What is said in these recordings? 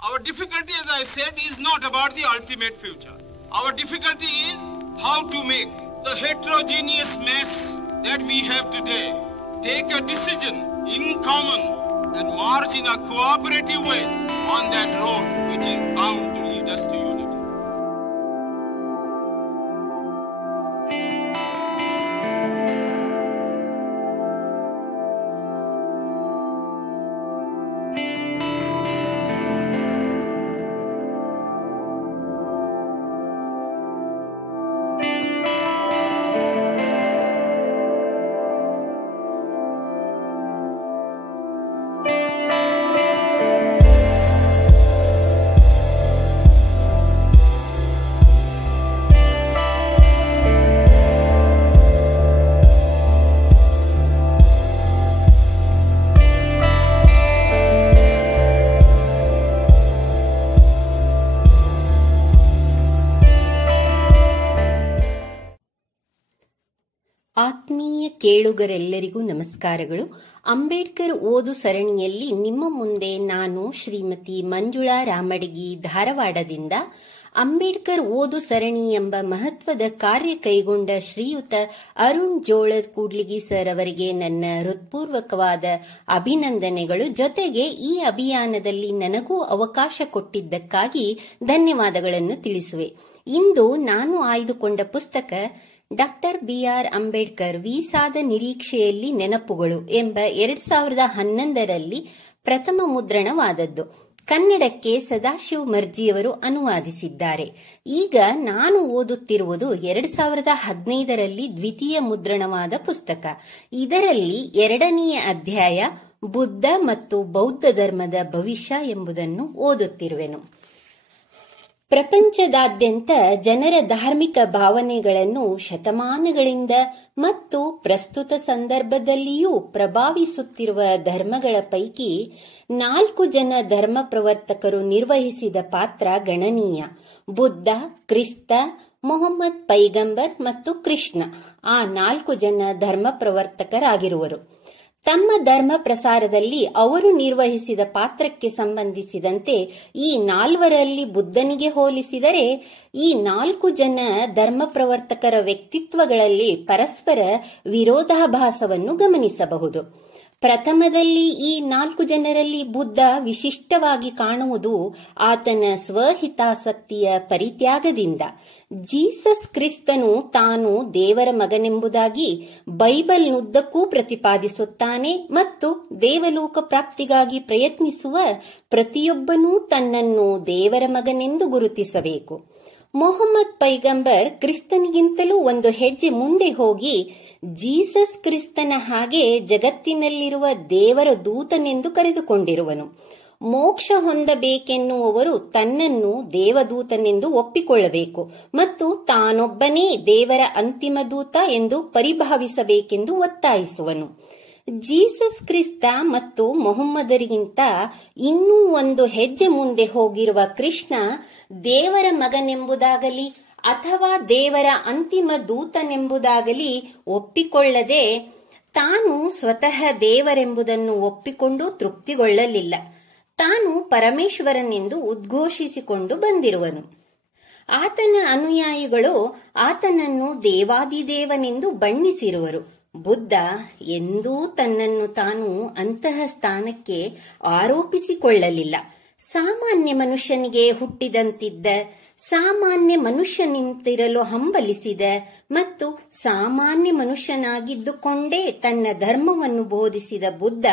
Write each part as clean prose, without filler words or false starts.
Our difficulty, as I said, is not about the ultimate future. Our difficulty is how to make the heterogeneous mess that we have today take a decision in common and march in a cooperative way on that road which is bound to lead us to unity. ಆತ್ಮೀಯ ಕೇಳುಗರೆಲ್ಲರಿಗೂ ನಮಸ್ಕಾರಗಳು. ಅಂಬೇಡ್ಕರ್ ಓದು ಸರಣಿಯಲ್ಲಿ ನಿಮ್ಮ ಮುಂದೆ ನಾನು ಶ್ರೀಮತಿ ಮಂಜುಳಾ ರಾಮಡಗಿ ಧಾರವಾಡದಿಂದ ಅಂಬೇಡ್ಕರ್ ಓದು ಸರಣಿ ಎಂಬ ಮಹತ್ವದ ಕಾರ್ಯ ಕೈಗೊಂಡ ಶ್ರೀಯುತ ಅರುಣ್ ಜೋಳದ್ ಕೂಡ್ಲಿಗಿ ಸರ್ ಅವರಿಗೆ ನನ್ನ ಹೃತ್ಪೂರ್ವಕವಾದ ಅಭಿನಂದನೆಗಳು. ಜೊತೆಗೆ ಈ ಅಭಿಯಾನದಲ್ಲಿ ನನಗೂ ಅವಕಾಶ ಕೊಟ್ಟಿದ್ದಕ್ಕಾಗಿ ಧನ್ಯವಾದಗಳನ್ನು ತಿಳಿಸುವೆ. ಇಂದು ನಾನು ಆಯ್ದುಕೊಂಡ ಪುಸ್ತಕ ಡಾಕ್ಟರ್ ಬಿ.ಆರ್. ಅಂಬೇಡ್ಕರ್ ವೀಸಾದ ನಿರೀಕ್ಷೆಯಲ್ಲಿ ನೆನಪುಗಳು ಎಂಬ 2011ರಲ್ಲಿ ಪ್ರಥಮ ಮುದ್ರಣವಾದದ್ದು. ಕನ್ನಡಕ್ಕೆ ಸದಾಶಿವ ಮರ್ಜಿಯವರು ಅನುವಾದಿಸಿದ್ದಾರೆ. ಈಗ ನಾನು ಓದುತ್ತಿರುವುದು 2015ರಲ್ಲಿ ದ್ವಿತೀಯ ಮುದ್ರಣವಾದ ಪುಸ್ತಕ. ಇದರಲ್ಲಿ 2ನೆಯ ಅಧ್ಯಾಯ ಬುದ್ಧ ಮತ್ತು ಬೌದ್ಧ ಧರ್ಮದ ಭವಿಷ್ಯ ಎಂಬುದನ್ನು ಓದುತ್ತಿರುವೆನು. ಪ್ರಪಂಚದಾದ್ಯಂತ ಜನರ ಧಾರ್ಮಿಕ ಭಾವನೆಗಳನ್ನು ಶತಮಾನಗಳಿಂದ ಮತ್ತು ಪ್ರಸ್ತುತ ಸಂದರ್ಭದಲ್ಲಿಯೂ ಪ್ರಭಾವಿಸುತ್ತಿರುವ ಧರ್ಮಗಳ ಪೈಕಿ 4 ಜನ ಧರ್ಮ ಪ್ರವರ್ತಕರು ನಿರ್ವಹಿಸಿದ ಪಾತ್ರ ಗಣನೀಯ. ಬುದ್ಧ, ಕ್ರಿಸ್ತ, ಮೊಹಮ್ಮದ್ ಪೈಗಂಬರ್ ಮತ್ತು ಕೃಷ್ಣ ಆ 4 ಜನ ಧರ್ಮ ಪ್ರವರ್ತಕರಾಗಿರುವರು. ತಮ್ಮ ಧರ್ಮ ಪ್ರಸಾರದಲ್ಲಿ ಅವರು ನಿರ್ವಹಿಸಿದ ಪಾತ್ರಕ್ಕೆ ಸಂಬಂಧಿಸಿದಂತೆ ಈ 4ರಲ್ಲಿ ಬುದ್ಧನಿಗೆ ಹೋಲಿಸಿದರೆ ಈ 4 ಜನ ಧರ್ಮ ಪ್ರವರ್ತಕರ ವ್ಯಕ್ತಿತ್ವಗಳಲ್ಲಿ ಪರಸ್ಪರ ವಿರೋಧಾಭಾಸವನ್ನು ಗಮನಿಸಬಹುದು. ಪ್ರಥಮದಲ್ಲಿ ಈ 4 ಜನರಲ್ಲಿ ಬುದ್ಧ ವಿಶಿಷ್ಟವಾಗಿ ಕಾಣುವುದು ಆತನ ಸ್ವಹಿತಾಸಕ್ತಿಯ ಪರಿತ್ಯಾಗದಿಂದ. ಜೀಸಸ್ ಕ್ರಿಸ್ತನು ತಾನು ದೇವರ ಮಗನೆಂಬುದಾಗಿ ಬೈಬಲ್ನುದ್ದಕ್ಕೂ ಪ್ರತಿಪಾದಿಸುತ್ತಾನೆ ಮತ್ತು ದೇವಲೋಕ ಪ್ರಾಪ್ತಿಗಾಗಿ ಪ್ರಯತ್ನಿಸುವ ಪ್ರತಿಯೊಬ್ಬನೂ ತನ್ನನ್ನು ದೇವರ ಮಗನೆಂದು ಗುರುತಿಸಬೇಕು. ಮೊಹಮ್ಮದ್ ಪೈಗಂಬರ್ ಕ್ರಿಸ್ತನಿಗಿಂತಲೂ ಒಂದು ಹೆಜ್ಜೆ ಮುಂದೆ ಹೋಗಿ ಜೀಸಸ್ ಕ್ರಿಸ್ತನ ಹಾಗೆ ಜಗತ್ತಿನಲ್ಲಿರುವ ದೇವರ ದೂತನೆಂದು ಕರೆದುಕೊಂಡಿರುವನು. ಮೋಕ್ಷ ಹೊಂದಬೇಕೆನ್ನುವವರು ತನ್ನನ್ನು ದೇವದೂತನೆಂದು ಒಪ್ಪಿಕೊಳ್ಳಬೇಕು ಮತ್ತು ತಾನೊಬ್ಬನೇ ದೇವರ ಅಂತಿಮ ದೂತ ಎಂದು ಪರಿಭಾವಿಸಬೇಕೆಂದು ಒತ್ತಾಯಿಸುವನು. ಜೀಸಸ್ ಕ್ರಿಸ್ತ ಮತ್ತು ಮೊಹಮ್ಮದರಿಗಿಂತ ಇನ್ನೂ ಒಂದು ಹೆಜ್ಜೆ ಮುಂದೆ ಹೋಗಿರುವ ಕೃಷ್ಣ ದೇವರ ಮಗನೆಂಬುದಾಗಲಿ ಅಥವಾ ದೇವರ ಅಂತಿಮ ದೂತನೆಂಬುದಾಗಲಿ ಒಪ್ಪಿಕೊಳ್ಳದೆ ತಾನು ಸ್ವತಃ ದೇವರೆಂಬುದನ್ನು ಒಪ್ಪಿಕೊಂಡು ತೃಪ್ತಿಗೊಳ್ಳಲಿಲ್ಲ. ತಾನು ಪರಮೇಶ್ವರನೆಂದು ಉದ್ಘೋಷಿಸಿಕೊಂಡು ಬಂದಿರುವನು. ಆತನ ಅನುಯಾಯಿಗಳು ಆತನನ್ನು ದೇವಾದಿದೇವನೆಂದು ಬಣ್ಣಿಸಿರುವರು. ಬುದ್ಧ ಎಂದೂ ತನ್ನನ್ನು ತಾನು ಅಂತಹ ಸ್ಥಾನಕ್ಕೆ ಆರೋಪಿಸಿಕೊಳ್ಳಲಿಲ್ಲ. ಸಾಮಾನ್ಯ ಮನುಷ್ಯನಿಗೆ ಹುಟ್ಟಿದಂತಿದ್ದ, ಸಾಮಾನ್ಯ ಮನುಷ್ಯನಿಂತಿರಲು ಹಂಬಲಿಸಿದ ಮತ್ತು ಸಾಮಾನ್ಯ ಮನುಷ್ಯನಾಗಿದ್ದುಕೊಂಡೇ ತನ್ನ ಧರ್ಮವನ್ನು ಬೋಧಿಸಿದ ಬುದ್ಧ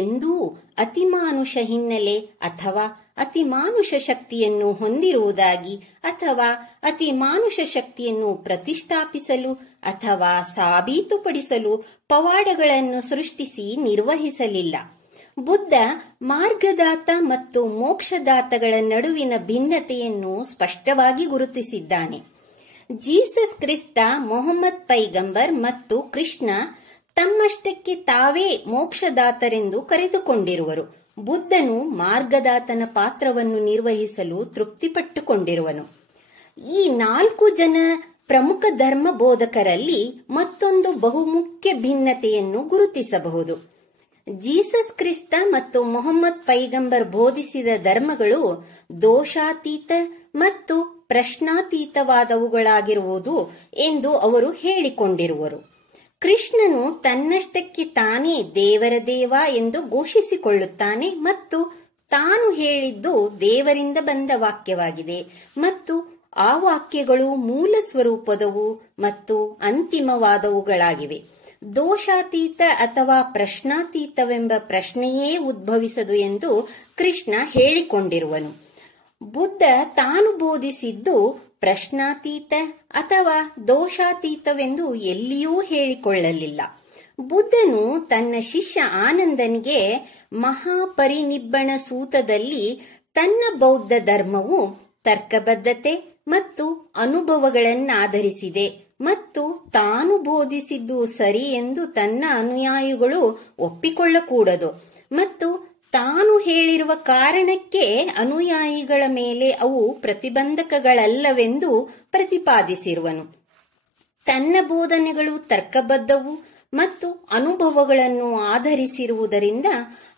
ಎಂದೂ ಅತಿಮಾನುಷ ಹಿನ್ನೆಲೆ ಅಥವಾ ಅತಿಮಾನುಷ ಶಕ್ತಿಯನ್ನು ಹೊಂದಿರುವುದಾಗಿ ಅಥವಾ ಅತಿಮಾನುಷ ಶಕ್ತಿಯನ್ನು ಪ್ರತಿಷ್ಠಾಪಿಸಲು ಅಥವಾ ಸಾಬೀತುಪಡಿಸಲು ಪವಾಡಗಳನ್ನು ಸೃಷ್ಟಿಸಿ ನಿರ್ವಹಿಸಲಿಲ್ಲ. ಬುದ್ಧ ಮಾರ್ಗದಾತ ಮತ್ತು ಮೋಕ್ಷದಾತಗಳ ನಡುವಿನ ಭಿನ್ನತೆಯನ್ನು ಸ್ಪಷ್ಟವಾಗಿ ಗುರುತಿಸಿದ್ದಾನೆ. ಜೀಸಸ್ ಕ್ರಿಸ್ತ, ಮೊಹಮ್ಮದ್ ಪೈಗಂಬರ್ ಮತ್ತು ಕೃಷ್ಣ ತಮ್ಮಷ್ಟಕ್ಕೆ ತಾವೇ ಮೋಕ್ಷದಾತರೆಂದು ಕರೆದುಕೊಂಡಿರುವರು. ಬುದ್ಧನು ಮಾರ್ಗದಾತನ ಪಾತ್ರವನ್ನು ನಿರ್ವಹಿಸಲು ತೃಪ್ತಿಪಟ್ಟುಕೊಂಡಿರುವನು. ಈ 4 ಜನ ಪ್ರಮುಖ ಧರ್ಮ ಬೋಧಕರಲ್ಲಿ ಮತ್ತೊಂದು ಬಹುಮುಖ್ಯ ಭಿನ್ನತೆಯನ್ನು ಗುರುತಿಸಬಹುದು. ಜೀಸಸ್ ಕ್ರಿಸ್ತ ಮತ್ತು ಮೊಹಮ್ಮದ್ ಪೈಗಂಬರ್ ಬೋಧಿಸಿದ ಧರ್ಮಗಳು ದೋಷಾತೀತ ಮತ್ತು ಪ್ರಶ್ನಾತೀತವಾದವುಗಳಾಗಿರುವುದು ಎಂದು ಅವರು ಹೇಳಿಕೊಂಡಿರುವರು. ಕೃಷ್ಣನು ತನ್ನಷ್ಟಕ್ಕೆ ತಾನೇ ದೇವರ ದೇವ ಎಂದು ಘೋಷಿಸಿಕೊಳ್ಳುತ್ತಾನೆ ಮತ್ತು ತಾನು ಹೇಳಿದ್ದು ದೇವರಿಂದ ಬಂದ ವಾಕ್ಯವಾಗಿದೆ ಮತ್ತು ಆ ವಾಕ್ಯಗಳು ಮೂಲ ಸ್ವರೂಪದವು ಮತ್ತು ಅಂತಿಮವಾದವುಗಳಾಗಿವೆ. ದೋಷಾತೀತ ಅಥವಾ ಪ್ರಶ್ನಾತೀತವೆಂಬ ಪ್ರಶ್ನೆಯೇ ಉದ್ಭವಿಸದು ಎಂದು ಕೃಷ್ಣ ಹೇಳಿಕೊಂಡಿರುವನು. ಬುದ್ಧ ತಾನು ಬೋಧಿಸಿದ್ದು ಪ್ರಶ್ನಾತೀತ ಅಥವಾ ದೋಷಾತೀತವೆಂದು ಎಲ್ಲಿಯೂ ಹೇಳಿಕೊಳ್ಳಲಿಲ್ಲ. ಬುದ್ಧನು ತನ್ನ ಶಿಷ್ಯ ಆನಂದನಿಗೆ ಮಹಾಪರಿನಿಬ್ಬಣ ಸೂತದಲ್ಲಿ ತನ್ನ ಬೌದ್ಧ ಧರ್ಮವು ತರ್ಕಬದ್ಧತೆ ಮತ್ತು ಅನುಭವಗಳನ್ನಾಧರಿಸಿದೆ ಮತ್ತು ತಾನು ಬೋಧಿಸಿದ್ದು ಸರಿ ಎಂದು ತನ್ನ ಅನುಯಾಯಿಗಳು ಒಪ್ಪಿಕೊಳ್ಳಕೂಡದು ಮತ್ತು ತಾನು ಹೇಳಿರುವ ಕಾರಣಕ್ಕೆ ಅನುಯಾಯಿಗಳ ಮೇಲೆ ಅವು ಪ್ರತಿಬಂಧಕಗಳಲ್ಲವೆಂದು ಪ್ರತಿಪಾದಿಸಿರುವನು. ತನ್ನ ಬೋಧನೆಗಳು ತರ್ಕಬದ್ಧವು ಮತ್ತು ಅನುಭವಗಳನ್ನು ಆಧರಿಸಿರುವುದರಿಂದ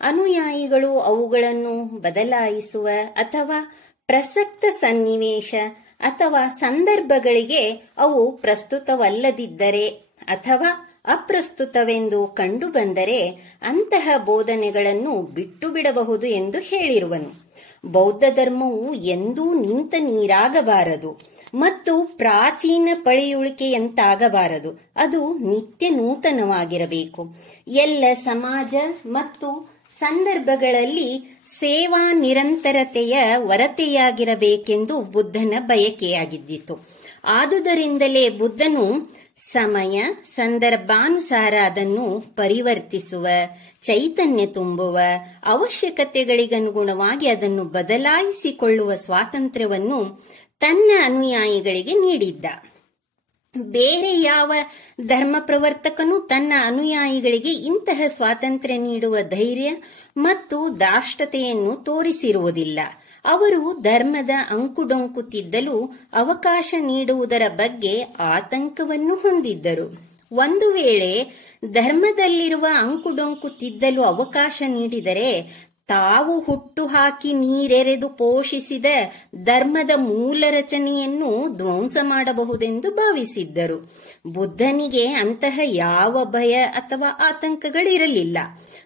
ಅನುಯಾಯಿಗಳು ಅವುಗಳನ್ನು ಬದಲಾಯಿಸುವ ಅಥವಾ ಪ್ರಸಕ್ತ ಸನ್ನಿವೇಶ ಅಥವಾ ಸಂದರ್ಭಗಳಿಗೆ ಅವು ಪ್ರಸ್ತುತವಲ್ಲದಿದ್ದರೆ ಅಥವಾ ಅಪ್ರಸ್ತುತವೆಂದು ಕಂಡುಬಂದರೆ ಅಂತಹ ಬೋಧನೆಗಳನ್ನು ಬಿಟ್ಟು ಬಿಡಬಹುದು ಎಂದು ಹೇಳಿರುವನು. ಬೌದ್ಧ ಧರ್ಮವು ಎಂದೂ ನಿಂತ ನೀರಾಗಬಾರದು ಮತ್ತು ಪ್ರಾಚೀನ ಪಳೆಯುಳಿಕೆಯಂತಾಗಬಾರದು. ಅದು ನಿತ್ಯ ನೂತನವಾಗಿರಬೇಕು. ಎಲ್ಲ ಸಮಾಜ ಮತ್ತು ಸಂದರ್ಭಗಳಲ್ಲಿ ಸೇವಾ ನಿರಂತರತೆಯ ಹೊರತೆಯಾಗಿರಬೇಕೆಂದು ಬುದ್ಧನ ಬಯಕೆಯಾಗಿದ್ದಿತು. ಆದುದರಿಂದಲೇ ಬುದ್ಧನು ಸಮಯ ಸಂದರ್ಭಾನುಸಾರ ಅದನ್ನು ಪರಿವರ್ತಿಸುವ, ಚೈತನ್ಯ ತುಂಬುವ, ಅವಶ್ಯಕತೆಗಳಿಗನುಗುಣವಾಗಿ ಅದನ್ನು ಬದಲಾಯಿಸಿಕೊಳ್ಳುವ ಸ್ವಾತಂತ್ರ್ಯವನ್ನು ತನ್ನ ಅನುಯಾಯಿಗಳಿಗೆ ನೀಡಿದ್ದ. ಬೇರೆ ಯಾವ ಧರ್ಮ ಪ್ರವರ್ತಕನು ತನ್ನ ಅನುಯಾಯಿಗಳಿಗೆ ಇಂತಹ ಸ್ವಾತಂತ್ರ್ಯ ನೀಡುವ ಧೈರ್ಯ ಮತ್ತು ದಾಷ್ಟತೆಯನ್ನು ತೋರಿಸಿರುವುದಿಲ್ಲ. ಅವರು ಧರ್ಮದ ಅಂಕುಡೊಂಕು ತಿದ್ದಲು ಅವಕಾಶ ನೀಡುವುದರ ಬಗ್ಗೆ ಆತಂಕವನ್ನು ಹೊಂದಿದ್ದರು. ಒಂದು ವೇಳೆ ಧರ್ಮದಲ್ಲಿರುವ ಅಂಕುಡೊಂಕು ತಿದ್ದಲು ಅವಕಾಶ ನೀಡಿದರೆ ತಾವು ಹುಟ್ಟು ಹಾಕಿ ನೀರೆರೆದು ಪೋಷಿಸಿದ ಧರ್ಮದ ಮೂಲ ರಚನೆಯನ್ನು ಧ್ವಂಸ ಮಾಡಬಹುದೆಂದು ಭಾವಿಸಿದ್ದರು. ಬುದ್ಧನಿಗೆ ಅಂತಹ ಯಾವ ಭಯ ಅಥವಾ ಆತಂಕಗಳಿರಲಿಲ್ಲ.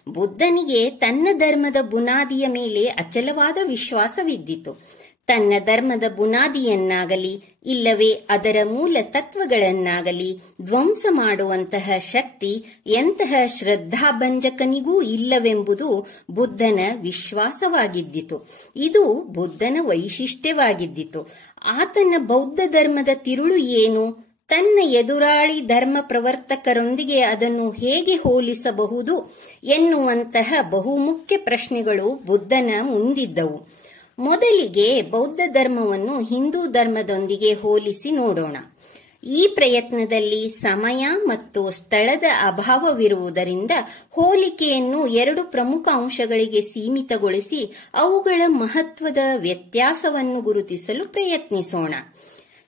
ಬುದ್ಧನಿಗೆ ತನ್ನ ಧರ್ಮದ ಬುನಾದಿಯ ಮೇಲೆ ಅಚಲವಾದ ವಿಶ್ವಾಸವಿದ್ದಿತು. ತನ್ನ ಧರ್ಮದ ಬುನಾದಿಯನ್ನಾಗಲಿ ಇಲ್ಲವೇ ಅದರ ಮೂಲ ತತ್ವಗಳನ್ನಾಗಲಿ ಧ್ವಂಸ ಮಾಡುವಂತಹ ಶಕ್ತಿ ಎಂತಹ ಶ್ರದ್ಧಾಭಂಜಕನಿಗೂ ಇಲ್ಲವೆಂಬುದು ಬುದ್ಧನ ವಿಶ್ವಾಸವಾಗಿದ್ದಿತು. ಇದು ಬುದ್ಧನ ವೈಶಿಷ್ಟ್ಯವಾಗಿದ್ದಿತು. ಆತನ ಬೌದ್ಧ ಧರ್ಮದ ತಿರುಳು ಏನು? ತನ್ನ ಎದುರಾಳಿ ಧರ್ಮ ಪ್ರವರ್ತಕರೊಂದಿಗೆ ಅದನ್ನು ಹೇಗೆ ಹೋಲಿಸಬಹುದು ಎನ್ನುವಂತಹ ಬಹುಮುಖ್ಯ ಪ್ರಶ್ನೆಗಳು ಬುದ್ಧನ ಮುಂದಿದ್ದವು. ಮೊದಲಿಗೆ ಬೌದ್ಧ ಧರ್ಮವನ್ನು ಹಿಂದೂ ಧರ್ಮದೊಂದಿಗೆ ಹೋಲಿಸಿ ನೋಡೋಣ. ಈ ಪ್ರಯತ್ನದಲ್ಲಿ ಸಮಯ ಮತ್ತು ಸ್ಥಳದ ಅಭಾವವಿರುವುದರಿಂದ ಹೋಲಿಕೆಯನ್ನು ಎರಡು ಪ್ರಮುಖ ಅಂಶಗಳಿಗೆ ಸೀಮಿತಗೊಳಿಸಿ ಅವುಗಳ ಮಹತ್ವದ ವ್ಯತ್ಯಾಸವನ್ನು ಗುರುತಿಸಲು ಪ್ರಯತ್ನಿಸೋಣ.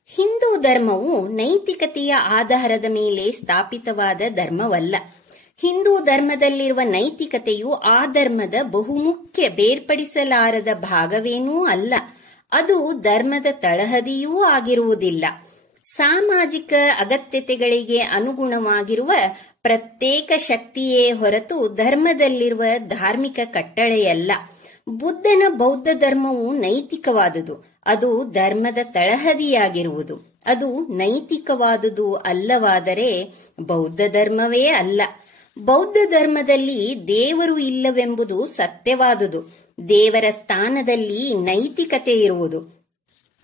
ಹಿಂದೂ ಧರ್ಮವು ನೈತಿಕತೆಯ ಆಧಾರದ ಮೇಲೆ ಸ್ಥಾಪಿತವಾದ ಧರ್ಮವಲ್ಲ. ಹಿಂದೂ ಧರ್ಮದಲ್ಲಿರುವ ನೈತಿಕತೆಯು ಆ ಧರ್ಮದ ಬಹುಮುಖ್ಯ ಬೇರ್ಪಡಿಸಲಾರದ ಭಾಗವೇನೂ ಅಲ್ಲ. ಅದು ಧರ್ಮದ ತಳಹದಿಯೂ ಆಗಿರುವುದಿಲ್ಲ. ಸಾಮಾಜಿಕ ಅಗತ್ಯತೆಗಳಿಗೆ ಅನುಗುಣವಾಗಿರುವ ಪ್ರತ್ಯೇಕ ಶಕ್ತಿಯೇ ಹೊರತು ಧರ್ಮದಲ್ಲಿರುವ ಧಾರ್ಮಿಕ ಕಟ್ಟಳೆಯಲ್ಲ. ಬುದ್ಧನ ಬೌದ್ಧ ಧರ್ಮವು ನೈತಿಕವಾದುದು. ಅದು ಧರ್ಮದ ತಳಹದಿಯಾಗಿರುವುದು. ಅದು ನೈತಿಕವಾದುದು ಅಲ್ಲವಾದರೆ ಬೌದ್ಧ ಧರ್ಮವೇ ಅಲ್ಲ. ಬೌದ್ಧ ಧರ್ಮದಲ್ಲಿ ದೇವರು ಇಲ್ಲವೆಂಬುದು ಸತ್ಯವಾದುದು. ದೇವರ ಸ್ಥಾನದಲ್ಲಿ ನೈತಿಕತೆ ಇರುವುದು.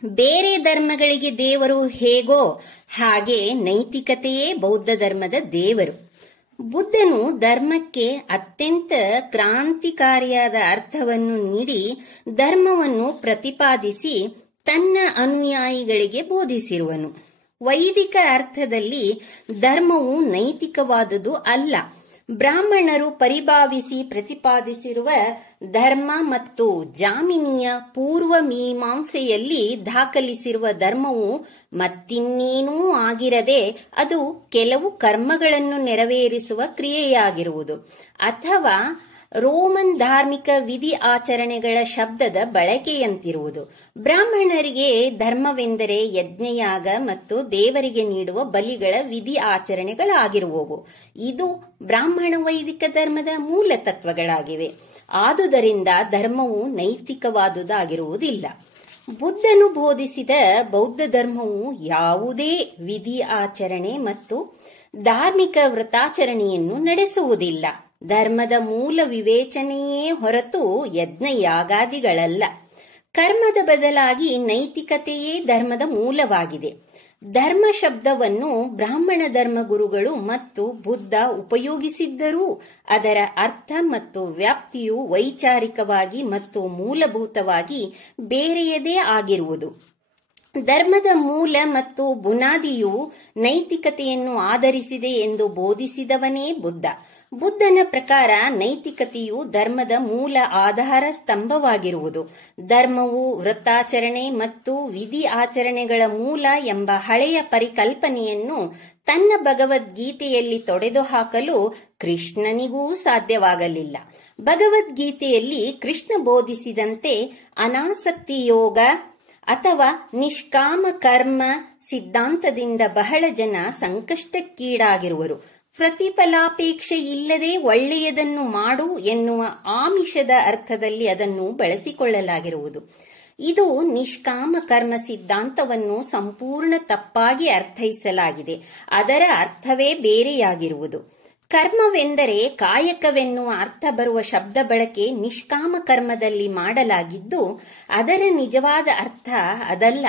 ಬೇರೆ ಧರ್ಮಗಳಿಗೆ ದೇವರು ಹೇಗೋ ಹಾಗೆ ನೈತಿಕತೆಯೇ ಬೌದ್ಧ ಧರ್ಮದ ದೇವರು. ಬುದ್ಧನು ಧರ್ಮಕ್ಕೆ ಅತ್ಯಂತ ಕ್ರಾಂತಿಕಾರಿಯಾದ ಅರ್ಥವನ್ನು ನೀಡಿ ಧರ್ಮವನ್ನು ಪ್ರತಿಪಾದಿಸಿ ತನ್ನ ಅನುಯಾಯಿಗಳಿಗೆ ಬೋಧಿಸಿರುವನು. ವೈದಿಕ ಅರ್ಥದಲ್ಲಿ ಧರ್ಮವು ನೈತಿಕವಾದುದು ಅಲ್ಲ. ಬ್ರಾಹ್ಮಣರು ಪರಿಭಾವಿಸಿ ಪ್ರತಿಪಾದಿಸಿರುವ ಧರ್ಮ ಮತ್ತು ಜಾಮಿನಿಯ ಪೂರ್ವ ಮೀಮಾಂಸೆಯಲ್ಲಿ ದಾಖಲಿಸಿರುವ ಧರ್ಮವು ಮತ್ತಿನ್ನೇನೂ ಆಗಿರದೆ ಅದು ಕೆಲವು ಕರ್ಮಗಳನ್ನು ನೆರವೇರಿಸುವ ಕ್ರಿಯೆಯಾಗಿರುವುದು ಅಥವಾ ರೋಮನ್ ಧಾರ್ಮಿಕ ವಿಧಿ ಆಚರಣೆಗಳ ಶಬ್ದದ ಬಳಕೆಯಂತಿರುವುದು. ಬ್ರಾಹ್ಮಣರಿಗೆ ಧರ್ಮವೆಂದರೆ ಯಜ್ಞಯಾಗ ಮತ್ತು ದೇವರಿಗೆ ನೀಡುವ ಬಲಿಗಳ ವಿಧಿ ಆಚರಣೆಗಳಾಗಿರುವವು. ಇದು ಬ್ರಾಹ್ಮಣ ವೈದಿಕ ಧರ್ಮದ ಮೂಲ ತತ್ವಗಳಾಗಿವೆ. ಆದುದರಿಂದ ಧರ್ಮವು ನೈತಿಕವಾದುದಾಗಿರುವುದಿಲ್ಲ. ಬುದ್ಧನು ಬೋಧಿಸಿದ ಬೌದ್ಧ ಧರ್ಮವು ಯಾವುದೇ ವಿಧಿ ಆಚರಣೆ ಮತ್ತು ಧಾರ್ಮಿಕ ವ್ರತಾಚರಣೆಯನ್ನು ನಡೆಸುವುದಿಲ್ಲ. ಧರ್ಮದ ಮೂಲ ವಿವೇಚನೆಯೇ ಹೊರತು ಯಜ್ಞ ಯಾಗಾದಿಗಳಲ್ಲ. ಕರ್ಮದ ಬದಲಾಗಿ ನೈತಿಕತೆಯೇ ಧರ್ಮದ ಮೂಲವಾಗಿದೆ. ಧರ್ಮ ಶಬ್ದವನ್ನು ಬ್ರಾಹ್ಮಣ ಧರ್ಮಗುರುಗಳು ಮತ್ತು ಬುದ್ಧ ಉಪಯೋಗಿಸಿದ್ದರೂ ಅದರ ಅರ್ಥ ಮತ್ತು ವ್ಯಾಪ್ತಿಯು ವೈಚಾರಿಕವಾಗಿ ಮತ್ತು ಮೂಲಭೂತವಾಗಿ ಬೇರೆಯದೇ ಆಗಿರುವುದು. ಧರ್ಮದ ಮೂಲ ಮತ್ತು ಬುನಾದಿಯು ನೈತಿಕತೆಯನ್ನು ಆಧರಿಸಿದೆ ಎಂದು ಬೋಧಿಸಿದವನೇ ಬುದ್ಧ. ಬುದ್ಧನ ಪ್ರಕಾರ ನೈತಿಕತೆಯು ಧರ್ಮದ ಮೂಲ ಆಧಾರ ಸ್ತಂಭವಾಗಿರುವುದು. ಧರ್ಮವು ವ್ರತಾಚರಣೆ ಮತ್ತು ವಿಧಿ ಆಚರಣೆಗಳ ಮೂಲ ಎಂಬ ಹಳೆಯ ಪರಿಕಲ್ಪನೆಯನ್ನು ತನ್ನ ಭಗವದ್ಗೀತೆಯಲ್ಲಿ ತೊಡೆದುಹಾಕಲು ಕೃಷ್ಣನಿಗೂ ಸಾಧ್ಯವಾಗಲಿಲ್ಲ. ಭಗವದ್ಗೀತೆಯಲ್ಲಿ ಕೃಷ್ಣ ಬೋಧಿಸಿದಂತೆ ಅನಾಸಕ್ತಿ ಯೋಗ ಅಥವಾ ನಿಷ್ಕಾಮ ಕರ್ಮ ಸಿದ್ಧಾಂತದಿಂದ ಬಹಳ ಜನ ಸಂಕಷ್ಟಕ್ಕೀಡಾಗಿರುವರು. ಪ್ರತಿಫಲಾಪೇಕ್ಷೆ ಇಲ್ಲದೆ ಒಳ್ಳೆಯದನ್ನು ಮಾಡು ಎನ್ನುವ ಆಮಿಷದ ಅರ್ಥದಲ್ಲಿ ಅದನ್ನು ಬಳಸಿಕೊಳ್ಳಲಾಗಿರುವುದು. ಇದು ನಿಷ್ಕಾಮ ಕರ್ಮ ಸಿದ್ಧಾಂತವನ್ನು ಸಂಪೂರ್ಣ ತಪ್ಪಾಗಿ ಅರ್ಥೈಸಲಾಗಿದೆ. ಅದರ ಅರ್ಥವೇ ಬೇರೆಯಾಗಿರುವುದು. ಕರ್ಮವೆಂದರೆ ಕಾಯಕವೆನ್ನುವ ಅರ್ಥ ಬರುವ ಶಬ್ದ ಬಳಕೆ ನಿಷ್ಕಾಮ ಕರ್ಮದಲ್ಲಿ ಮಾಡಲಾಗಿದ್ದು ಅದರ ನಿಜವಾದ ಅರ್ಥ ಅದಲ್ಲ.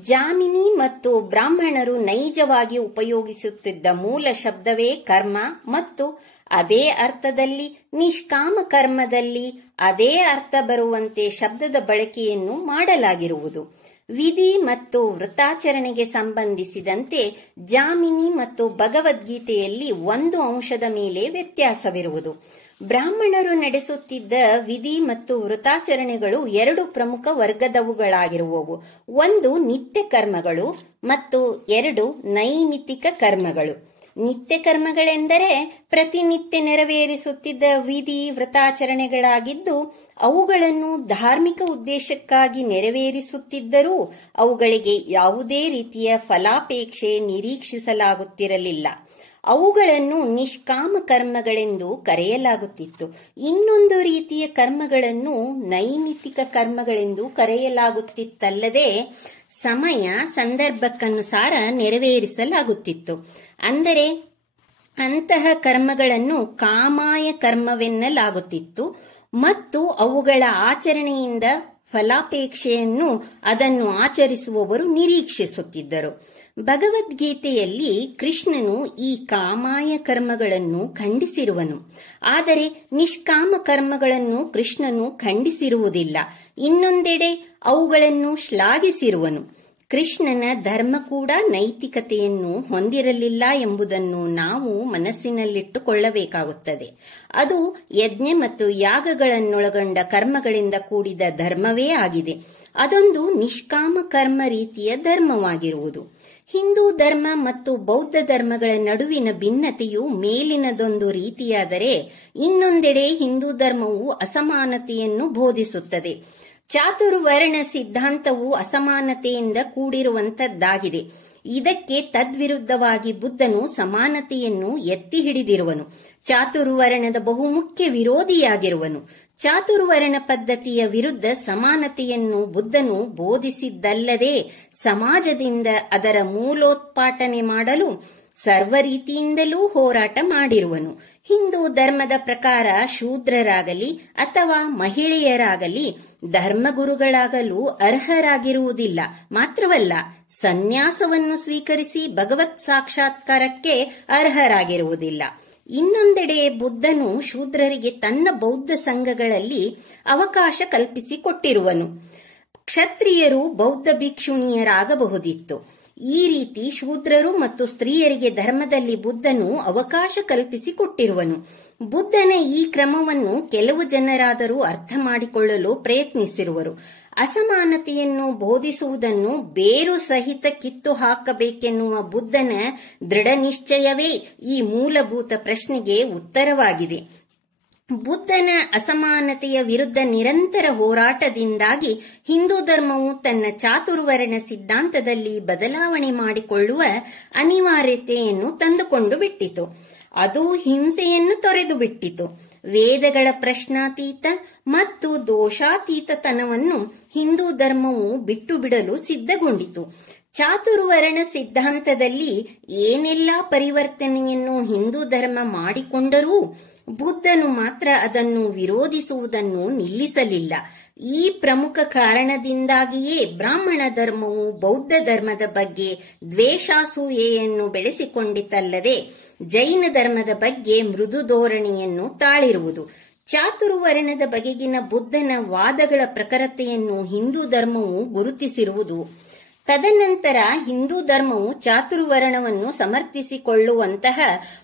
ಜಾಮಿನಿ ಮತ್ತು ಬ್ರಾಹ್ಮಣರು ನೈಜವಾಗಿ ಉಪಯೋಗಿಸುತ್ತಿದ್ದ ಮೂಲ ಶಬ್ದವೇ ಕರ್ಮ ಮತ್ತು ಅದೇ ಅರ್ಥದಲ್ಲಿ ನಿಷ್ಕಾಮ ಕರ್ಮದಲ್ಲಿ ಅದೇ ಅರ್ಥ ಬರುವಂತೆ ಶಬ್ದದ ಬಳಕೆಯನ್ನು ಮಾಡಲಾಗಿರುವುದು. ವಿಧಿ ಮತ್ತು ವೃತಾಚರಣೆಗೆ ಸಂಬಂಧಿಸಿದಂತೆ ಜಾಮಿನಿ ಮತ್ತು ಭಗವದ್ಗೀತೆಯಲ್ಲಿ ಒಂದು ಅಂಶದ ಮೇಲೆ ವ್ಯತ್ಯಾಸವಿರುವುದು. ಬ್ರಾಹ್ಮಣರು ನಡೆಸುತ್ತಿದ್ದ ವಿಧಿ ಮತ್ತು ವೃತಾಚರಣೆಗಳು ಎರಡು ಪ್ರಮುಖ ವರ್ಗದವುಗಳಾಗಿರುವವು. ಒಂದು ನಿತ್ಯ ಕರ್ಮಗಳು ಮತ್ತು ಎರಡು ನೈಮಿತ್ತಿಕ ಕರ್ಮಗಳು. ನಿತ್ಯ ಕರ್ಮಗಳೆಂದರೆ ಪ್ರತಿನಿತ್ಯ ನೆರವೇರಿಸುತ್ತಿದ್ದ ವಿಧಿ ವ್ರತಾಚರಣೆಗಳಾಗಿದ್ದು ಅವುಗಳನ್ನು ಧಾರ್ಮಿಕ ಉದ್ದೇಶಕ್ಕಾಗಿ ನೆರವೇರಿಸುತ್ತಿದ್ದರೂ ಅವುಗಳಿಗೆ ಯಾವುದೇ ರೀತಿಯ ಫಲಾಪೇಕ್ಷೆ ನಿರೀಕ್ಷಿಸಲಾಗುತ್ತಿರಲಿಲ್ಲ. ಅವುಗಳನ್ನು ನಿಷ್ಕಾಮ ಕರ್ಮಗಳೆಂದು ಕರೆಯಲಾಗುತ್ತಿತ್ತು. ಇನ್ನೊಂದು ರೀತಿಯ ಕರ್ಮಗಳನ್ನು ನೈಮಿತ್ತಿಕ ಕರ್ಮಗಳೆಂದು ಕರೆಯಲಾಗುತ್ತಿತ್ತಲ್ಲದೆ ಸಮಯ ಸಂದರ್ಭಕ್ಕನುಸಾರ ನೆರವೇರಿಸಲಾಗುತ್ತಿತ್ತು. ಅಂದರೆ ಅಂತಹ ಕರ್ಮಗಳನ್ನು ಕಾಮಾಯ ಕರ್ಮವೆನ್ನಲಾಗುತ್ತಿತ್ತು ಮತ್ತು ಅವುಗಳ ಆಚರಣೆಯಿಂದ ಫಲಾಪೇಕ್ಷೆಯನ್ನು ಅದನ್ನು ಆಚರಿಸುವವರು ನಿರೀಕ್ಷಿಸುತ್ತಿದ್ದರು. ಭಗವದ್ಗೀತೆಯಲ್ಲಿ ಕೃಷ್ಣನು ಈ ಕಾಮಾಯ ಕರ್ಮಗಳನ್ನು ಖಂಡಿಸಿರುವನು. ಆದರೆ ನಿಷ್ಕಾಮ ಕರ್ಮಗಳನ್ನು ಕೃಷ್ಣನು ಖಂಡಿಸಿರುವುದಿಲ್ಲ. ಇನ್ನೊಂದೆಡೆ ಅವುಗಳನ್ನು ಶ್ಲಾಘಿಸಿರುವನು. ಕೃಷ್ಣನ ಧರ್ಮ ಕೂಡ ನೈತಿಕತೆಯನ್ನು ಹೊಂದಿರಲಿಲ್ಲ ಎಂಬುದನ್ನು ನಾವು ಮನಸ್ಸಿನಲ್ಲಿಟ್ಟುಕೊಳ್ಳಬೇಕಾಗುತ್ತದೆ. ಅದು ಯಜ್ಞ ಮತ್ತು ಯಾಗಗಳನ್ನೊಳಗೊಂಡ ಕರ್ಮಗಳಿಂದ ಕೂಡಿದ ಧರ್ಮವೇ ಆಗಿದೆ. ಅದೊಂದು ನಿಷ್ಕಾಮ ಕರ್ಮ ರೀತಿಯ ಧರ್ಮವಾಗಿರುವುದು. ಹಿಂದೂ ಧರ್ಮ ಮತ್ತು ಬೌದ್ಧ ಧರ್ಮಗಳ ನಡುವಿನ ಭಿನ್ನತೆಯು ಮೇಲಿನದೊಂದು ರೀತಿಯಾದರೆ ಇನ್ನೊಂದೆಡೆ ಹಿಂದೂ ಧರ್ಮವು ಅಸಮಾನತೆಯನ್ನು ಬೋಧಿಸುತ್ತದೆ. ಚಾತುರ್ವರ್ಣ ಸಿದ್ಧಾಂತವು ಅಸಮಾನತೆಯಿಂದ ಕೂಡಿರುವಂತದ್ದಾಗಿದೆ. ಇದಕ್ಕೆ ತದ್ವಿರುದ್ಧವಾಗಿ ಬುದ್ಧನು ಸಮಾನತೆಯನ್ನು ಎತ್ತಿ ಹಿಡಿದಿರುವನು. ಚಾತುರ್ವರ್ಣದ ಬಹುಮುಖ್ಯ ವಿರೋಧಿಯಾಗಿರುವನು. ಚಾತುರ್ವರ್ಣ ಪದ್ಧತಿಯ ವಿರುದ್ಧ ಸಮಾನತೆಯನ್ನು ಬುದ್ಧನು ಬೋಧಿಸಿದ್ದಲ್ಲದೆ ಸಮಾಜದಿಂದ ಅದರ ಮೂಲೋತ್ಪಾಟನೆ ಮಾಡಲು ಸರ್ವ ರೀತಿಯಿಂದಲೂ ಹೋರಾಟ ಮಾಡಿರುವನು. ಹಿಂದೂ ಧರ್ಮದ ಪ್ರಕಾರ ಶೂದ್ರರಾಗಲಿ ಅಥವಾ ಮಹಿಳೆಯರಾಗಲಿ ಧರ್ಮಗುರುಗಳಾಗಲು ಅರ್ಹರಾಗಿರುವುದಿಲ್ಲ. ಮಾತ್ರವಲ್ಲ, ಸನ್ಯಾಸವನ್ನು ಸ್ವೀಕರಿಸಿ ಭಗವತ್ ಸಾಕ್ಷಾತ್ಕಾರಕ್ಕೆ ಅರ್ಹರಾಗಿರುವುದಿಲ್ಲ. ಇನ್ನೊಂದೆಡೆ ಬುದ್ಧನು ಶೂದ್ರರಿಗೆ ತನ್ನ ಬೌದ್ಧ ಸಂಘಗಳಲ್ಲಿ ಅವಕಾಶ ಕಲ್ಪಿಸಿಕೊಟ್ಟಿರುವನು. ಕ್ಷತ್ರಿಯರು ಬೌದ್ಧ ಭಿಕ್ಷುಣಿಯರಾಗಬಹುದಿತ್ತು. ಈ ರೀತಿ ಶೂದ್ರರು ಮತ್ತು ಸ್ತ್ರೀಯರಿಗೆ ಧರ್ಮದಲ್ಲಿ ಬುದ್ಧನು ಅವಕಾಶ ಕಲ್ಪಿಸಿಕೊಟ್ಟಿರುವನು. ಬುದ್ಧನ ಈ ಕ್ರಮವನ್ನು ಕೆಲವು ಜನರಾದರೂ ಅರ್ಥ ಮಾಡಿಕೊಳ್ಳಲು ಪ್ರಯತ್ನಿಸಿರುವರು. ಅಸಮಾನತೆಯನ್ನು ಬೋಧಿಸುವುದನ್ನು ಬೇರು ಸಹಿತ ಕಿತ್ತು ಹಾಕಬೇಕೆನ್ನುವ ಬುದ್ಧನ ದೃಢ ನಿಶ್ಚಯವೇ ಈ ಮೂಲಭೂತ ಪ್ರಶ್ನೆಗೆ ಉತ್ತರವಾಗಿದೆ. ಬುದ್ಧನ ಅಸಮಾನತೆಯ ವಿರುದ್ಧ ನಿರಂತರ ಹೋರಾಟದಿಂದಾಗಿ ಹಿಂದೂ ಧರ್ಮವು ತನ್ನ ಚಾತುರ್ವರ್ಣ ಸಿದ್ಧಾಂತದಲ್ಲಿ ಬದಲಾವಣೆ ಮಾಡಿಕೊಳ್ಳುವ ಅನಿವಾರ್ಯತೆಯನ್ನು ತಂದುಕೊಂಡು ಬಿಟ್ಟಿತು. ಅದು ಹಿಂಸೆಯನ್ನು ತೊರೆದು ಬಿಟ್ಟಿತು. ವೇದಗಳ ಪ್ರಶ್ನಾತೀತ ಮತ್ತು ದೋಷಾತೀತತನವನ್ನು ಹಿಂದೂ ಧರ್ಮವು ಬಿಟ್ಟು ಬಿಡಲು ಸಿದ್ಧಗೊಂಡಿತು. ಚಾತುರ್ವರ್ಣ ಸಿದ್ಧಾಂತದಲ್ಲಿ ಏನೆಲ್ಲಾ ಪರಿವರ್ತನೆಯನ್ನು ಹಿಂದೂ ಧರ್ಮ ಮಾಡಿಕೊಂಡರೂ ಬುದ್ಧನು ಮಾತ್ರ ಅದನ್ನು ವಿರೋಧಿಸುವುದನ್ನು ನಿಲ್ಲಿಸಲಿಲ್ಲ. ಈ ಪ್ರಮುಖ ಕಾರಣದಿಂದಾಗಿಯೇ ಬ್ರಾಹ್ಮಣ ಧರ್ಮವು ಬೌದ್ಧ ಧರ್ಮದ ಬಗ್ಗೆ ದ್ವೇಷಾಸೂಯೆಯನ್ನು ಬೆಳೆಸಿಕೊಂಡಿತಲ್ಲದೆ ಜೈನ ಧರ್ಮದ ಬಗ್ಗೆ ಮೃದು ಧೋರಣೆಯನ್ನು ತಾಳಿರುವುದು. ಚಾತುರ್ವರ್ಣದ ಬಗೆಗಿನ ಬುದ್ಧನ ವಾದಗಳ ಪ್ರಖರತೆಯನ್ನು ಹಿಂದೂ ಧರ್ಮವು ಗುರುತಿಸಿರುವುದು. ತದನಂತರ ಹಿಂದೂ ಧರ್ಮವು ಚಾತುರ್ವರ್ಣವನ್ನು ಸಮರ್ಥಿಸಿಕೊಳ್ಳುವಂತಹ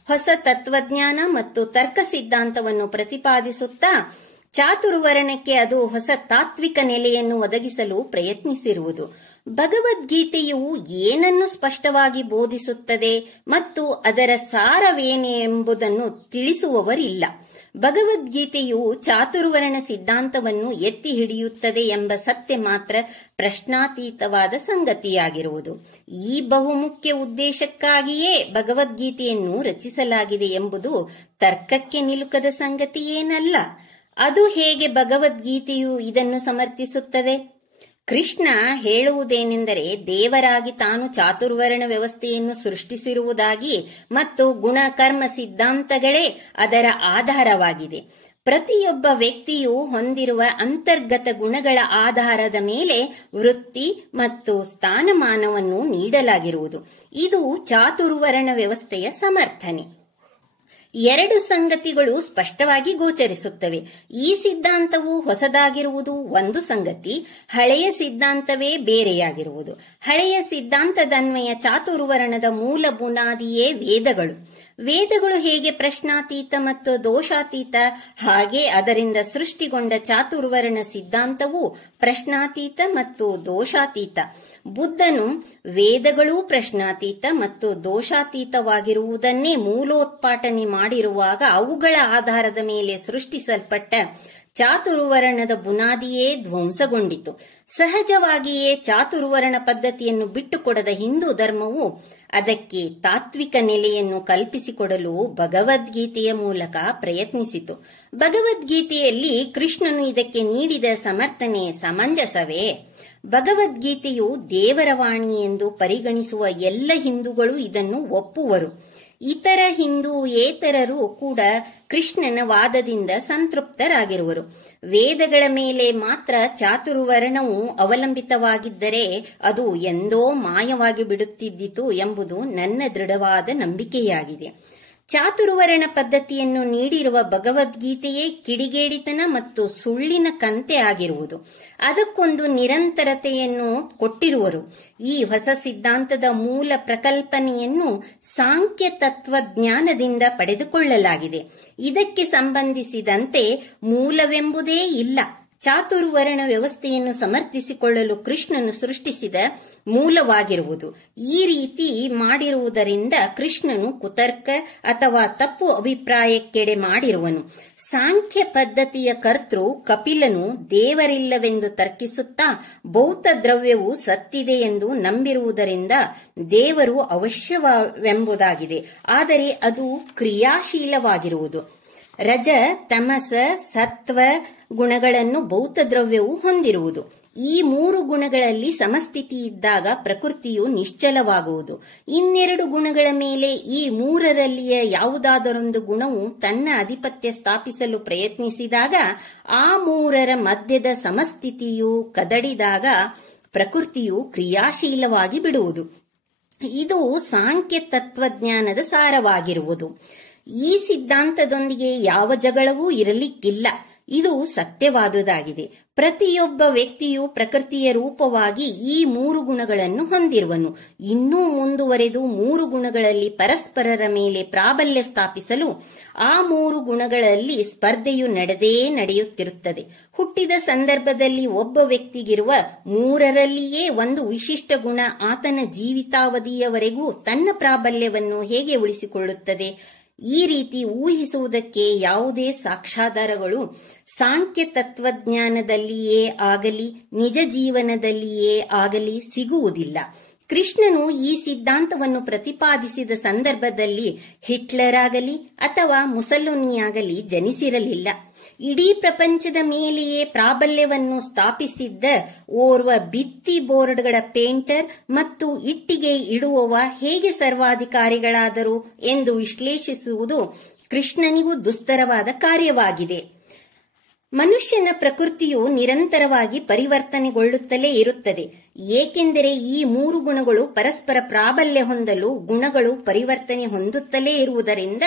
ಹೊಸ ತತ್ವಜ್ಞಾನ ಮತ್ತು ತರ್ಕ ಸಿದ್ಧಾಂತವನ್ನು ಪ್ರತಿಪಾದಿಸುತ್ತಾ ಚಾತುರ್ವರ್ಣಕ್ಕೆ ಅದು ಹೊಸ ತಾತ್ವಿಕ ನೆಲೆಯನ್ನು ಒದಗಿಸಲು ಪ್ರಯತ್ನಿಸಿರುವುದು. ಭಗವದ್ಗೀತೆಯು ಏನನ್ನು ಸ್ಪಷ್ಟವಾಗಿ ಬೋಧಿಸುತ್ತದೆ ಮತ್ತು ಅದರ ಸಾರವೇನೆ ಎಂಬುದನ್ನು ತಿಳಿಸುವವರಿಲ್ಲ. ಭಗವದ್ಗೀತೆಯು ಚಾತುರ್ವರ್ಣ ಸಿದ್ಧಾಂತವನ್ನು ಎತ್ತಿ ಹಿಡಿಯುತ್ತದೆ ಎಂಬ ಸತ್ಯ ಮಾತ್ರ ಪ್ರಶ್ನಾತೀತವಾದ ಸಂಗತಿಯಾಗಿರುವುದು. ಈ ಬಹುಮುಖ್ಯ ಉದ್ದೇಶಕ್ಕಾಗಿಯೇ ಭಗವದ್ಗೀತೆಯನ್ನು ರಚಿಸಲಾಗಿದೆ ಎಂಬುದು ತರ್ಕಕ್ಕೆ ನಿಲುಕದ ಸಂಗತಿಯೇನಲ್ಲ. ಅದು ಹೇಗೆ ಭಗವದ್ಗೀತೆಯು ಇದನ್ನು ಸಮರ್ಥಿಸುತ್ತದೆ? ಕೃಷ್ಣ ಹೇಳುವುದೇನೆಂದರೆ, ದೇವರಾಗಿ ತಾನು ಚಾತುರ್ವರ್ಣ ವ್ಯವಸ್ಥೆಯನ್ನು ಸೃಷ್ಟಿಸಿರುವುದಾಗಿ ಮತ್ತು ಗುಣ ಕರ್ಮ ಸಿದ್ಧಾಂತಗಳೇ ಅದರ ಆಧಾರವಾಗಿದೆ. ಪ್ರತಿಯೊಬ್ಬ ವ್ಯಕ್ತಿಯು ಹೊಂದಿರುವ ಅಂತರ್ಗತ ಗುಣಗಳ ಆಧಾರದ ಮೇಲೆ ವೃತ್ತಿ ಮತ್ತು ಸ್ಥಾನಮಾನವನ್ನು ನೀಡಲಾಗಿರುವುದು. ಇದು ಚಾತುರ್ವರ್ಣ ವ್ಯವಸ್ಥೆಯ ಸಮರ್ಥನೆ. ಎರಡು ಸಂಗತಿಗಳು ಸ್ಪಷ್ಟವಾಗಿ ಗೋಚರಿಸುತ್ತವೆ. ಈ ಸಿದ್ಧಾಂತವು ಹೊಸದಾಗಿರುವುದು ಒಂದು ಸಂಗತಿ, ಹಳೆಯ ಸಿದ್ಧಾಂತವೇ ಬೇರೆಯಾಗಿರುವುದು. ಹಳೆಯ ಸಿದ್ಧಾಂತದನ್ವಯ ಚಾತುರ್ವರ್ಣದ ಮೂಲ ಬುನಾದಿಯೇ ವೇದಗಳು. ವೇದಗಳು ಹೇಗೆ ಪ್ರಶ್ನಾತೀತ ಮತ್ತು ದೋಷಾತೀತ, ಹಾಗೆ ಅದರಿಂದ ಸೃಷ್ಟಿಗೊಂಡ ಚಾತುರ್ವರ್ಣ ಸಿದ್ಧಾಂತವು ಪ್ರಶ್ನಾತೀತ ಮತ್ತು ದೋಷಾತೀತ. ಬುದ್ಧನು ವೇದಗಳೂ ಪ್ರಶ್ನಾತೀತ ಮತ್ತು ದೋಷಾತೀತವಾಗಿರುವುದನ್ನೇ ಮೂಲೋತ್ಪಾಟನೆ ಮಾಡಿರುವಾಗ ಅವುಗಳ ಆಧಾರದ ಮೇಲೆ ಸೃಷ್ಟಿಸಲ್ಪಟ್ಟ ಚಾತುರ್ವರ್ಣದ ಬುನಾದಿಯೇ ಧ್ವಂಸಗೊಂಡಿತು. ಸಹಜವಾಗಿಯೇ ಚಾತುರ್ವರ್ಣ ಪದ್ಧತಿಯನ್ನು ಬಿಟ್ಟುಕೊಡದ ಹಿಂದೂ ಧರ್ಮವು ಅದಕ್ಕೆ ತಾತ್ವಿಕ ನೆಲೆಯನ್ನು ಕಲ್ಪಿಸಿಕೊಡಲು ಭಗವದ್ಗೀತೆಯ ಮೂಲಕ ಪ್ರಯತ್ನಿಸಿತು. ಭಗವದ್ಗೀತೆಯಲ್ಲಿ ಕೃಷ್ಣನು ಇದಕ್ಕೆ ನೀಡಿದ ಸಮರ್ಥನೆ ಸಮಂಜಸವೇ? ಭಗವದ್ಗೀತೆಯು ದೇವರ ವಾಣಿ ಎಂದು ಪರಿಗಣಿಸುವ ಎಲ್ಲ ಹಿಂದೂಗಳು ಇದನ್ನು ಒಪ್ಪುವರು. ಇತರ ಹಿಂದೂಯೇತರರು ಕೂಡ ಕೃಷ್ಣನ ವಾದದಿಂದ ಸಂತೃಪ್ತರಾಗಿರುವರು. ವೇದಗಳ ಮೇಲೆ ಮಾತ್ರ ಚಾತುರ್ವರ್ಣವು ಅವಲಂಬಿತವಾಗಿದ್ದರೆ ಅದು ಎಂದೋ ಮಾಯವಾಗಿ ಬಿಡುತ್ತಿದ್ದಿತು ಎಂಬುದು ನನ್ನ ದೃಢವಾದ ನಂಬಿಕೆಯಾಗಿದೆ. ಚಾತುರ್ವರ್ಣ ಪದ್ಧತಿಯನ್ನು ನೀಡಿರುವ ಭಗವದ್ಗೀತೆಯೇ ಕಿಡಿಗೇಡಿತನ ಮತ್ತು ಸುಳ್ಳಿನ ಕಂತೆ ಆಗಿರುವುದು. ಅದಕ್ಕೊಂದು ನಿರಂತರತೆಯನ್ನು ಕೊಟ್ಟಿರುವರು. ಈ ಹೊಸ ಸಿದ್ಧಾಂತದ ಮೂಲ ಪ್ರಕಲ್ಪನೆಯನ್ನು ಸಾಂಖ್ಯ ತತ್ವಜ್ಞಾನದಿಂದ ಪಡೆದುಕೊಳ್ಳಲಾಗಿದೆ. ಇದಕ್ಕೆ ಸಂಬಂಧಿಸಿದಂತೆ ಮೂಲವೆಂಬುದೇ ಇಲ್ಲ. ಚಾತುರ್ವರ್ಣ ವ್ಯವಸ್ಥೆಯನ್ನು ಸಮರ್ಥಿಸಿಕೊಳ್ಳಲು ಕೃಷ್ಣನು ಸೃಷ್ಟಿಸಿದ ಮೂಲವಾಗಿರುವುದು. ಈ ರೀತಿ ಮಾಡಿರುವುದರಿಂದ ಕೃಷ್ಣನು ಕುತರ್ಕ ಅಥವಾ ತಪ್ಪು ಅಭಿಪ್ರಾಯಕ್ಕೆಡೆ ಮಾಡಿರುವನು. ಸಾಂಖ್ಯ ಪದ್ಧತಿಯ ಕರ್ತೃ ಕಪಿಲನು ದೇವರಿಲ್ಲವೆಂದು ತರ್ಕಿಸುತ್ತಾ ಭೌತ ದ್ರವ್ಯವು ಸತ್ತಿದೆ ಎಂದು ನಂಬಿರುವುದರಿಂದ ದೇವರು ಅವಶ್ಯವೆಂಬುದಾಗಿದೆ. ಆದರೆ ಅದು ಕ್ರಿಯಾಶೀಲವಾಗಿರುವುದು. ರಜ, ತಮಸ, ಸತ್ವ ಗುಣಗಳನ್ನು ಭೌತ ದ್ರವ್ಯವು ಹೊಂದಿರುವುದು. ಈ ಮೂರು ಗುಣಗಳಲ್ಲಿ ಸಮಸ್ಥಿತಿ ಇದ್ದಾಗ ಪ್ರಕೃತಿಯು ನಿಶ್ಚಲವಾಗುವುದು. ಇನ್ನೆರಡು ಗುಣಗಳ ಮೇಲೆ ಈ ಮೂರರಲ್ಲಿಯ ಯಾವುದಾದರೊಂದು ಗುಣವು ತನ್ನ ಆಧಿಪತ್ಯ ಸ್ಥಾಪಿಸಲು ಪ್ರಯತ್ನಿಸಿದಾಗ ಆ ಮೂರರ ಮಧ್ಯದ ಸಮಸ್ಥಿತಿಯು ಕದಡಿದಾಗ ಪ್ರಕೃತಿಯು ಕ್ರಿಯಾಶೀಲವಾಗಿ ಬಿಡುವುದು. ಇದು ಸಾಂಖ್ಯ ತತ್ವಜ್ಞಾನದ ಸಾರವಾಗಿರುವುದು. ಈ ಸಿದ್ಧಾಂತದೊಂದಿಗೆ ಯಾವ ಜಗಳವೂ ಇರಲಿಕ್ಕಿಲ್ಲ. ಇದು ಸತ್ಯವಾದುದಾಗಿದೆ. ಪ್ರತಿಯೊಬ್ಬ ವ್ಯಕ್ತಿಯು ಪ್ರಕೃತಿಯ ರೂಪವಾಗಿ ಈ 3 ಗುಣಗಳನ್ನು ಹೊಂದಿರುವನು. ಇನ್ನೂ ಮುಂದುವರೆದು 3 ಗುಣಗಳಲ್ಲಿ ಪರಸ್ಪರರ ಮೇಲೆ ಪ್ರಾಬಲ್ಯ ಸ್ಥಾಪಿಸಲು ಆ 3 ಗುಣಗಳಲ್ಲಿ ಸ್ಪರ್ಧೆಯು ನಡೆಯುತ್ತಿರುತ್ತದೆ. ಹುಟ್ಟಿದ ಸಂದರ್ಭದಲ್ಲಿ ಒಬ್ಬ ವ್ಯಕ್ತಿಗಿರುವ 3ರಲ್ಲಿಯೇ ಒಂದು ವಿಶಿಷ್ಟ ಗುಣ ಆತನ ಜೀವಿತಾವಧಿಯವರೆಗೂ ತನ್ನ ಪ್ರಾಬಲ್ಯವನ್ನು ಹೇಗೆ ಉಳಿಸಿಕೊಳ್ಳುತ್ತದೆ? ಈ ರೀತಿ ಊಹಿಸುವುದಕ್ಕೆ ಯಾವುದೇ ಸಾಕ್ಷ್ಯಾಧಾರಗಳು ಸಾಂಖ್ಯ ತತ್ವಜ್ಞಾನದಲ್ಲಿಯೇ ಆಗಲಿ ನಿಜ ಜೀವನದಲ್ಲಿಯೇ ಆಗಲಿ ಸಿಗುವುದಿಲ್ಲ. ಕೃಷ್ಣನು ಈ ಸಿದ್ಧಾಂತವನ್ನು ಪ್ರತಿಪಾದಿಸಿದ ಸಂದರ್ಭದಲ್ಲಿ ಹಿಟ್ಲರ್ ಆಗಲಿ ಅಥವಾ ಮುಸೊಲಿನಿಯಾಗಲಿ ಜನಿಸಿರಲಿಲ್ಲ. ಇಡೀ ಪ್ರಪಂಚದ ಮೇಲೆಯೇ ಪ್ರಾಬಲ್ಯವನ್ನು ಸ್ಥಾಪಿಸಿದ್ದ ಓರ್ವ ಭಿತ್ತಿ ಬೋರ್ಡ್ಗಳ ಪೇಂಟರ್ ಮತ್ತು ಇಟ್ಟಿಗೆ ಇಡುವವ ಹೇಗೆ ಸರ್ವಾಧಿಕಾರಿಗಳಾದರು ಎಂದು ವಿಶ್ಲೇಷಿಸುವುದು ಕೃಷ್ಣನಿಗೂ ದುಸ್ತರವಾದ ಕಾರ್ಯವಾಗಿದೆ. ಮನುಷ್ಯನ ಪ್ರಕೃತಿಯು ನಿರಂತರವಾಗಿ ಪರಿವರ್ತನೆಗೊಳ್ಳುತ್ತಲೇ ಇರುತ್ತದೆ. ಏಕೆಂದರೆ ಈ 3 ಗುಣಗಳು ಪರಸ್ಪರ ಪ್ರಾಬಲ್ಯ ಹೊಂದಲು ಗುಣಗಳು ಪರಿವರ್ತನೆ ಹೊಂದುತ್ತಲೇ ಇರುವುದರಿಂದ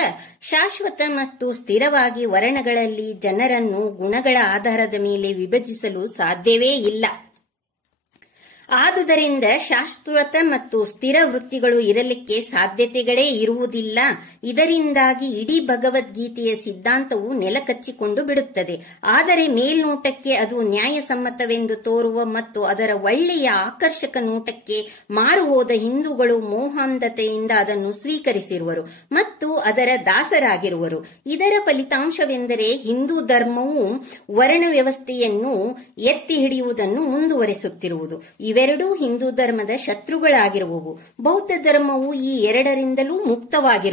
ಶಾಶ್ವತ ಮತ್ತು ಸ್ಥಿರವಾಗಿ ವರ್ಣಗಳಲ್ಲಿ ಜನರನ್ನು ಗುಣಗಳ ಆಧಾರದ ಮೇಲೆ ವಿಭಜಿಸಲು ಸಾಧ್ಯವೇ ಇಲ್ಲ. ಆದುದರಿಂದ ಶಾಶ್ವತ ಮತ್ತು ಸ್ಥಿರ ವೃತ್ತಿಗಳು ಇರಲಿಕ್ಕೆ ಸಾಧ್ಯತೆಗಳೇ ಇರುವುದಿಲ್ಲ. ಇದರಿಂದಾಗಿ ಇಡೀ ಭಗವದ್ಗೀತೆಯ ಸಿದ್ಧಾಂತವು ನೆಲಕಚ್ಚಿಕೊಂಡು ಬಿಡುತ್ತದೆ. ಆದರೆ ಮೇಲ್ನೋಟಕ್ಕೆ ಅದು ನ್ಯಾಯಸಮ್ಮತವೆಂದು ತೋರುವ ಮತ್ತು ಅದರ ಒಳ್ಳೆಯ ಆಕರ್ಷಕ ನೋಟಕ್ಕೆ ಮಾರುಹೋದ ಹಿಂದೂಗಳು ಮೋಹಾಂಧತೆಯಿಂದ ಅದನ್ನು ಸ್ವೀಕರಿಸಿರುವರು ಮತ್ತು ಅದರ ದಾಸರಾಗಿರುವರು. ಇದರ ಫಲಿತಾಂಶವೆಂದರೆ ಹಿಂದೂ ಧರ್ಮವು ವರ್ಣ ವ್ಯವಸ್ಥೆಯನ್ನು ಎತ್ತಿ ಹಿಡಿಯುವುದನ್ನು ಮುಂದುವರೆಸುತ್ತಿರುವುದು. ಇವೆರಡೂ ಹಿಂದೂ ಧರ್ಮದ ಶತ್ರುಗಳಾಗಿರುವವು. ಬೌದ್ಧ ಧರ್ಮವು ಈ ಎರಡರಿಂದಲೂ ಮುಕ್ತವಾಗಿರುವುದು.